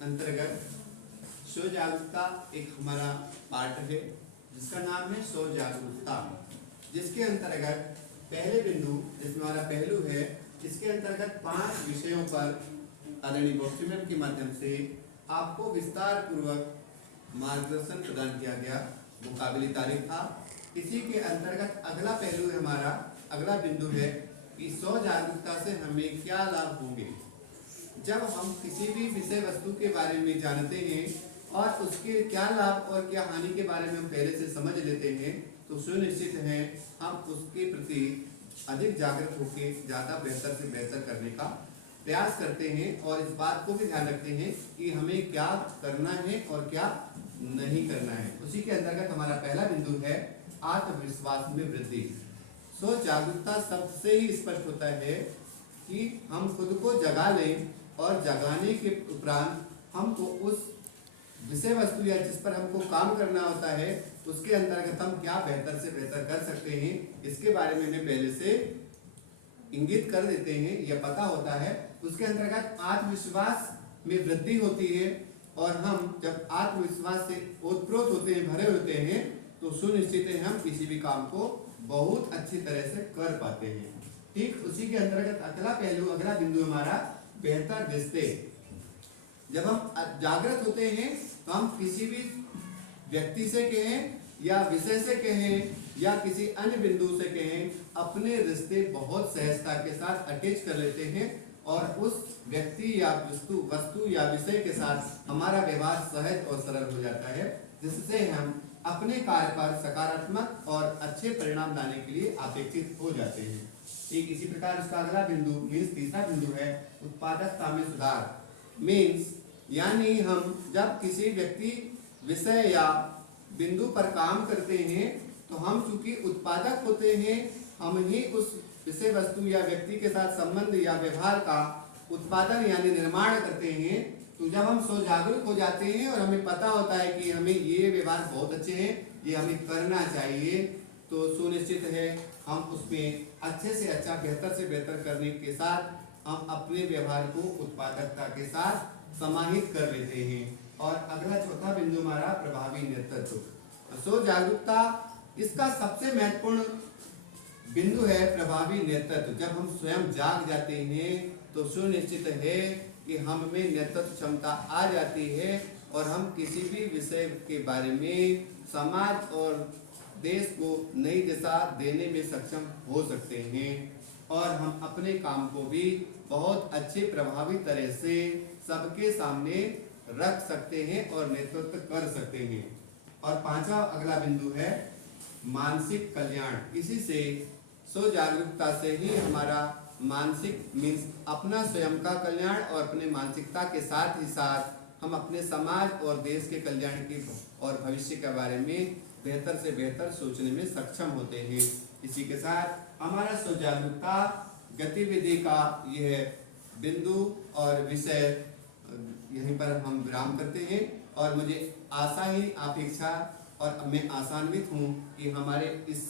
अंतर्गत स्व जागरूकता एक हमारा पार्ट है जिसका नाम है स्व जागरूकता, जिसके अंतर्गत पहले बिंदु जिसमें हमारा पहलू है, इसके अंतर्गत 5 विषयों पर आदरणीय बॉक्सी मैम के माध्यम से आपको विस्तार पूर्वक मार्गदर्शन प्रदान किया गया। वो काबिल तारीफ था। इसी के अंतर्गत अगला पहलू हमारा अगला बिंदु है कि स्व जागरूकता से हमें क्या लाभ होंगे। जब हम किसी भी विषय वस्तु के बारे में जानते हैं और उसके क्या लाभ और क्या हानि के बारे में हम पहले से समझ लेते हैं तो सुनिश्चित है हम उसके प्रति अधिक जागरूक होकर ज़्यादा बेहतर से बेहतर करने का प्रयास करते हैं और इस बात को भी ध्यान रखते हैं कि हमें क्या करना है और क्या नहीं करना है। उसी के अंतर्गत हमारा पहला बिंदु है आत्मविश्वास में वृद्धि। स्व जागरूकता शब्द से ही स्पष्ट होता है कि हम खुद को जगा लें और जगाने के उपरांत हमको उस विषय वस्तु या जिस पर हमको काम करना होता है उसके अंतर्गत हम क्या बेहतर से बेहतर कर सकते हैं, इसके बारे में हमें पहले से इंगित कर देते हैं या पता होता है। उसके अंतर्गत आत्मविश्वास में वृद्धि होती है और हम जब आत्मविश्वास से ओतप्रोत होते हैं, भरे होते हैं, तो सुनिश्चित है हम किसी भी काम को बहुत अच्छी तरह से कर पाते हैं। ठीक उसी के अंतर्गत अगला पहलू अगला बिंदु हमारा बेहतर रिश्ते। जब हम जागृत होते हैं तो हम किसी भी व्यक्ति से कहें या विषय से कहें या किसी अन्य बिंदु से कहें, अपने रिश्ते बहुत सहजता के साथ अटैच कर लेते हैं और उस व्यक्ति या वस्तु या विषय के साथ हमारा व्यवहार सहज और सरल हो जाता है, जिससे हम अपने कार्य पर सकारात्मक और अच्छे परिणाम लाने के लिए अपेक्षित हो जाते हैं। ठीक इसी प्रकार उसका अगला बिंदु मीन्स तीसरा बिंदु है उत्पादकता में सुधार। मीन्स यानी हम जब किसी व्यक्ति विषय या बिंदु पर काम करते हैं तो हम चूंकि उत्पादक होते हैं, हम ही उस विषय वस्तु या व्यक्ति के साथ संबंध या व्यवहार का उत्पादन यानी निर्माण करते हैं। तो जब हम स्व जागरूक हो जाते हैं और हमें पता होता है कि हमें ये व्यवहार बहुत अच्छे हैं, ये हमें करना चाहिए, तो सुनिश्चित है हम उसमें अच्छे से अच्छा बेहतर से बेहतर करने के साथ हम अपने व्यवहार को उत्पादकता के साथ समाहित कर लेते हैं। और अगला चौथा बिंदु हमारा प्रभावी नेतृत्व। स्व जागरूकता इसका सबसे महत्वपूर्ण बिंदु है प्रभावी नेतृत्व। जब हम स्वयं जाग जाते हैं तो सुनिश्चित है कि हम में नेतृत्व क्षमता आ जाती है और हम किसी भी विषय के बारे में समाज और देश को नई दिशा देने में सक्षम हो सकते हैं और हम अपने काम को भी बहुत अच्छे प्रभावी तरह से सबके सामने रख सकते हैं और नेतृत्व कर सकते हैं। और पांचवा अगला बिंदु है मानसिक कल्याण। इसी से स्व जागरूकता से ही हमारा मानसिक मीन्स अपना स्वयं का कल्याण और अपने मानसिकता के साथ ही साथ हम अपने समाज और देश के कल्याण के और भविष्य के बारे में बेहतर से बेहतर सोचने में सक्षम होते हैं। इसी के साथ हमारा स्व जागरूकता गतिविधि का यह बिंदु और विषय यहीं पर हम विराम करते हैं और मुझे आशा ही अपेक्षा और मैं आशान्वित हूँ कि हमारे इस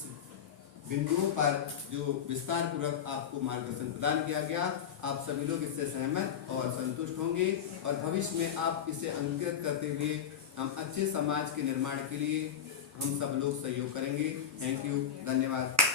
बिंदुओं पर जो विस्तार पूर्वक आपको मार्गदर्शन प्रदान किया गया, आप सभी लोग इससे सहमत और संतुष्ट होंगे और भविष्य में आप इसे अंकित करते हुए हम अच्छे समाज के निर्माण के लिए हम सब लोग सहयोग करेंगे। थैंक यू, धन्यवाद।